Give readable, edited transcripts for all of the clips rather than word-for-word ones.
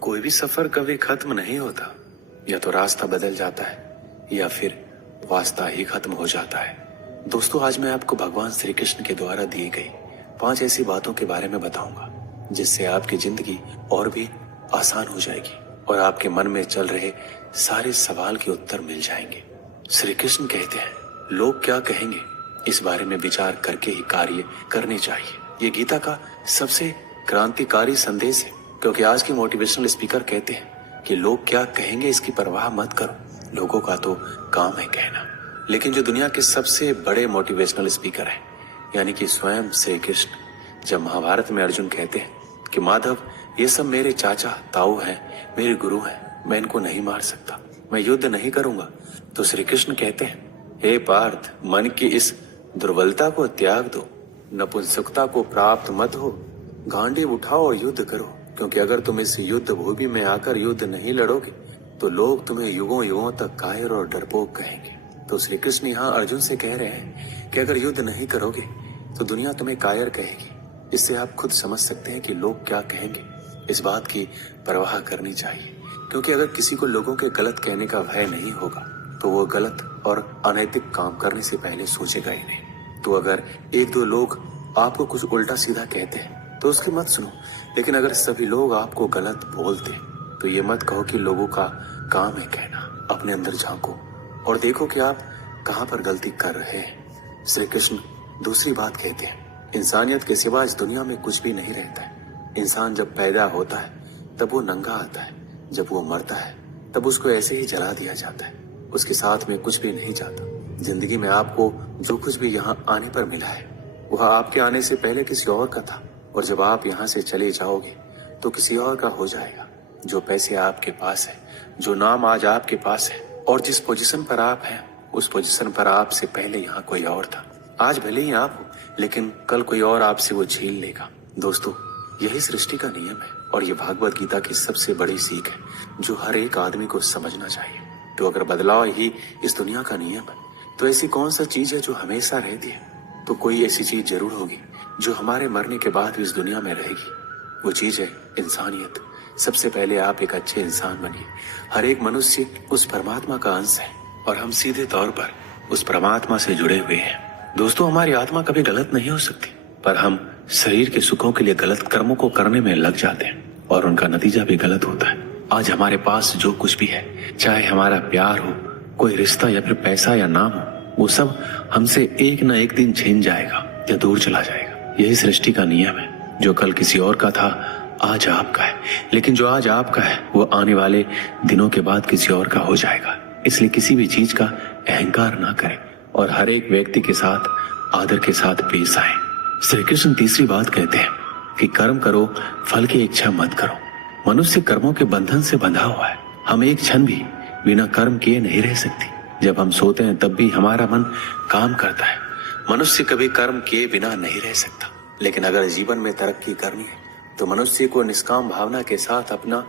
कोई भी सफर कभी खत्म नहीं होता। या तो रास्ता बदल जाता है या फिर वास्ता ही खत्म हो जाता है। दोस्तों, आज मैं आपको भगवान श्री कृष्ण के द्वारा दी गई 5 ऐसी बातों के बारे में बताऊंगा जिससे आपकी जिंदगी और भी आसान हो जाएगी और आपके मन में चल रहे सारे सवाल के उत्तर मिल जाएंगे। श्री कृष्ण कहते हैं, लोग क्या कहेंगे इस बारे में विचार करके ही कार्य करने चाहिए। ये गीता का सबसे क्रांतिकारी संदेश है, क्योंकि आज के मोटिवेशनल स्पीकर कहते हैं कि लोग क्या कहेंगे इसकी परवाह मत करो, लोगों का तो काम है कहना। लेकिन जो दुनिया के सबसे बड़े मोटिवेशनल स्पीकर हैं, यानी कि स्वयं श्री कृष्ण, जब महाभारत में अर्जुन कहते हैं कि माधव, ये सब मेरे चाचा ताऊ हैं, मेरे गुरु हैं, मैं इनको नहीं मार सकता, मैं युद्ध नहीं करूंगा, तो श्री कृष्ण कहते हैं, हे पार्थ, मन की इस दुर्बलता को त्याग दो, नपुंसकता को प्राप्त मत हो, गांडीव उठाओ और युद्ध करो, क्योंकि अगर तुम इस युद्ध भूमि में आकर युद्ध नहीं लड़ोगे तो लोग तुम्हें युगों युगों तक कायर और डरपोक कहेंगे। तो श्री कृष्ण यहाँ अर्जुन से कह रहे हैं कि अगर युद्ध नहीं करोगे तो दुनिया तुम्हें कायर कहेगी। इससे आप खुद समझ सकते हैं कि लोग क्या कहेंगे। इस बात की परवाह करनी चाहिए, क्योंकि अगर किसी को लोगों के गलत कहने का भय नहीं होगा तो वो गलत और अनैतिक काम करने से पहले सोचेगा ही नहीं। तो अगर 1-2 लोग आपको कुछ उल्टा सीधा कहते हैं तो उसकी मत सुनो, लेकिन अगर सभी लोग आपको गलत बोलते तो ये मत कहो कि लोगों का काम है कहना। अपने अंदर झांको और देखो कि आप कहां पर गलती कर रहे हैं। श्री कृष्ण दूसरी बात कहते हैं, इंसानियत के सिवा इस दुनिया में कुछ भी नहीं रहता है। इंसान जब पैदा होता है तब वो नंगा आता है, जब वो मरता है तब उसको ऐसे ही जला दिया जाता है, उसके साथ में कुछ भी नहीं जाता। जिंदगी में आपको जो कुछ भी यहाँ आने पर मिला है वह आपके आने से पहले किसी और का था, और जब आप यहाँ से चले जाओगे तो किसी और का हो जाएगा। जो पैसे आपके पास है, जो नाम आज आपके पास है और जिस पोजीशन पर आप हैं, उस पोजीशन पर आपसे पहले यहाँ कोई और था। आज भले ही आप हो, लेकिन कल कोई और आपसे वो छीन लेगा। दोस्तों, यही सृष्टि का नियम है और ये भागवत गीता की सबसे बड़ी सीख है जो हर एक आदमी को समझना चाहिए। तो अगर बदलाव ही इस दुनिया का नियम है तो ऐसी कौन सा चीज है जो हमेशा रहती है? तो कोई ऐसी चीज जरूर होगी जो हमारे मरने के बाद भी इस दुनिया में रहेगी। वो चीज है इंसानियत। सबसे पहले आप एक अच्छे इंसान बनिए। हर एक मनुष्य उस परमात्मा का अंश है और हम सीधे तौर पर उस परमात्मा से जुड़े हुए हैं। दोस्तों, हमारी आत्मा कभी गलत नहीं हो सकती, पर हम शरीर के सुखों के लिए गलत कर्मों को करने में लग जाते हैं और उनका नतीजा भी गलत होता है। आज हमारे पास जो कुछ भी है, चाहे हमारा प्यार हो, कोई रिश्ता या फिर पैसा या नाम हो, वो सब हमसे एक न एक दिन छिन जाएगा या दूर चला जाएगा। यही सृष्टि का नियम है। जो कल किसी और का था आज आपका है, लेकिन जो आज आपका है वो आने वाले दिनों के बाद किसी और का हो जाएगा। इसलिए किसी भी चीज का अहंकार ना करें और हर एक व्यक्ति के साथ आदर के साथ पेश आए। श्री कृष्ण तीसरी बात कहते हैं कि कर्म करो, फल की इच्छा मत करो। मनुष्य कर्मों के बंधन से बंधा हुआ है। हम एक क्षण भी बिना कर्म किए नहीं रह सकते। जब हम सोते हैं तब भी हमारा मन काम करता है। मनुष्य कभी कर्म किए बिना नहीं रह सकता, लेकिन अगर जीवन में तरक्की करनी है तो मनुष्य को निष्काम भावना के साथ अपना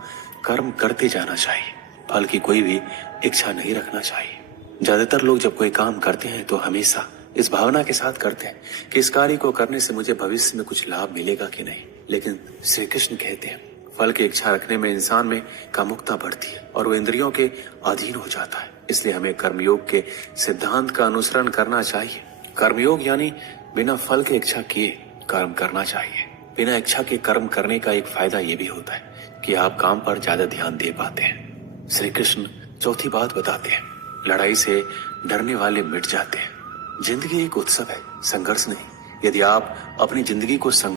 कर्म करते जाना चाहिए। फल की कोई भी इच्छा नहीं रखना चाहिए। ज्यादातर लोग जब कोई काम करते हैं तो हमेशा इस भावना के साथ करते हैं कि इस कार्य को करने से मुझे भविष्य में कुछ लाभ मिलेगा कि नहीं। लेकिन श्री कृष्ण कहते हैं, फल की इच्छा रखने में इंसान में कामुकता बढ़ती है और वो इंद्रियों के अधीन हो जाता है। इसलिए हमें कर्मयोग के सिद्धांत का अनुसरण करना चाहिए। कर्मयोग यानी बिना फल की इच्छा किए कर्म करना चाहिए। बिना इच्छा के कर्म करने का एक फायदा ये भी होता है कि आप काम पर ज्यादा ध्यान दे पाते हैं। श्री कृष्ण चौथी बात बताते हैं, लड़ाई से डरने वाले मिट जाते हैं। जिंदगी एक उत्सव है, संघर्ष नहीं। यदि आप अपनी जिंदगी को